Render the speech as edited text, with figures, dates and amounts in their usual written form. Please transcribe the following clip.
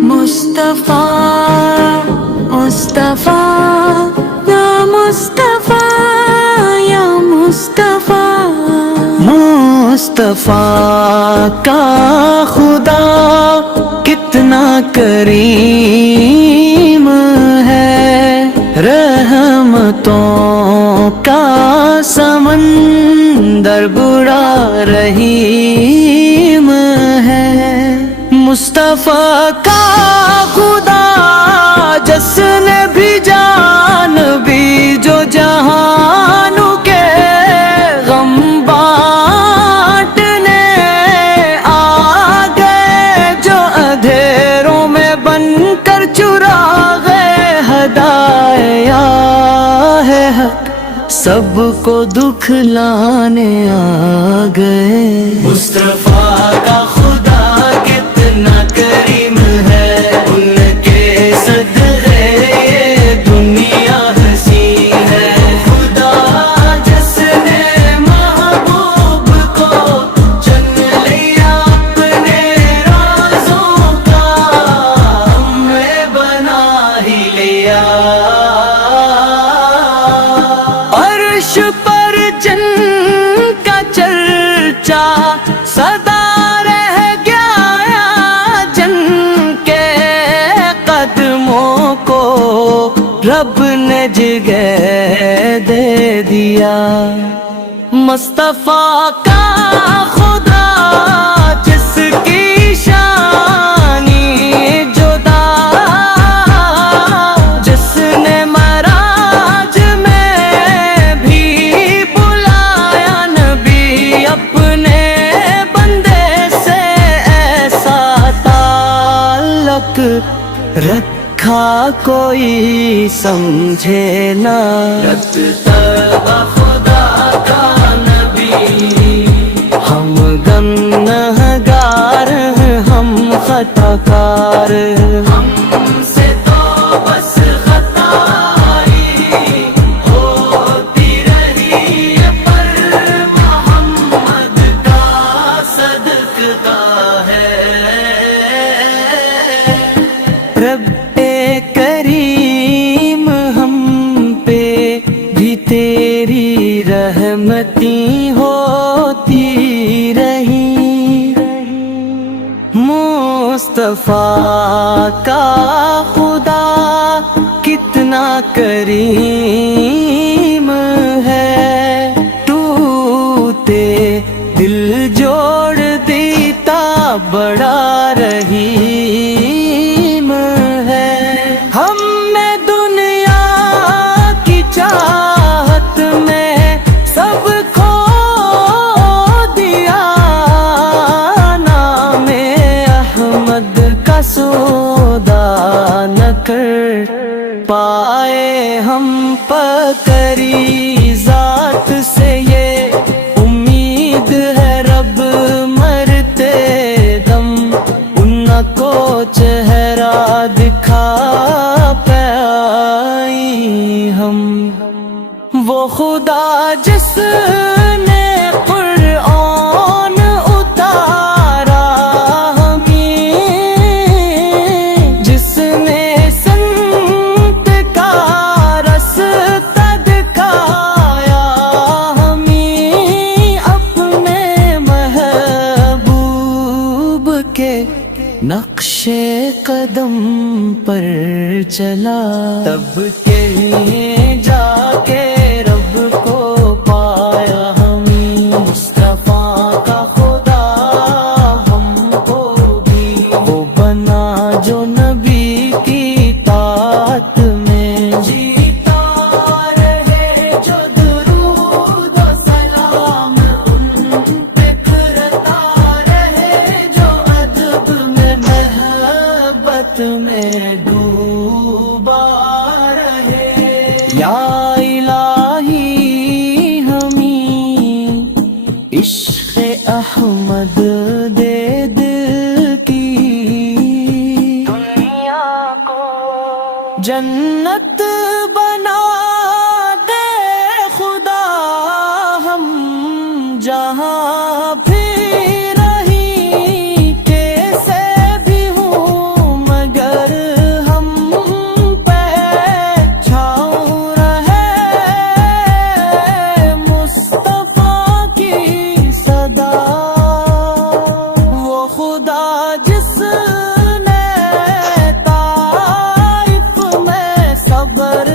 مصطفیٰ مصطفیٰ یا مصطفیٰ یا مصطفیٰ، مصطفیٰ کا خدا کتنا کریم ہے، رحمتوں کا سمندر بڑا رحیم ہے۔ مصطفیٰ کا خدا جس نے بھی جان بھی جو جہانوں کے غم بانٹنے آ گئے، جو اندھیروں میں بن کر چراغ ہدایہ ہے حق، سب کو دکھلانے آ گئے۔ مصطفیٰ کا خدا کتنا کریم ہے، ان کے صدقے یہ دنیا ہنسی ہے۔ خدا جس نے محبوب کو چن لیا اپنے رازوں کا، ہمیں بنا ہی لیا۔ عرش پر جن کا چرچا سدا رہ گیا، جن کے قدموں کو رب نے جگہ دے دیا۔ مصطفیٰ کا خدا جس کی شانی جدا، جس نے معراج میں بھی بلایا نبی اپنے بندے سے، ایسا تعلق رکھا کوئی سمجھے نہ۔ رکھتا خدا کا نبی، ہم گنہگار ہیں، ہم خطا کار، ہم سے تو بس خطائی ہوتی رہی ہے، پر محمد کا صدقہ ہے۔ رب کریم ہم پہ بھی تیری رحمتیں ہوتی رہی۔ مصطفیٰ کا خدا کتنا کریم ہے، ٹوٹے دل جوڑ دیتا بڑا رحیم ہے۔ ہم نے دنیا کی چاہت میں سب کھو دیا، نام احمد کا سودا نہ کر پائے ہم، پکری ذات سے یہ امید ہے رب مرتے دم ان کو چہرہ دکھا پائی ہم۔ وہ خدا جس نے قرآن اتارا ہمیں، جس نے سنت کا رستہ دکھایا ہمیں، اپنے محبوب کے نقش قدم پر چلا، تب کے جا کے رب کو پایا ہم۔ مصطفیٰ کا خدا ہم کو بھی وہ بنا جو نبی کی طاعت میں جیتا رہے، جو درود و سلام ان پہ کرتا رہے، جو ادب میں محبت میں ڈوبا رہے۔ یا الہی ہمیں عشق احمد دے دل کی دنیا کو جنت بنا دے خدا جہاں بھی رہی کیسے بھی ہوں مگر ہم پہ چھاؤں رہے مصطفیٰ کی صدا وہ خدا جس نے طائف میں صبر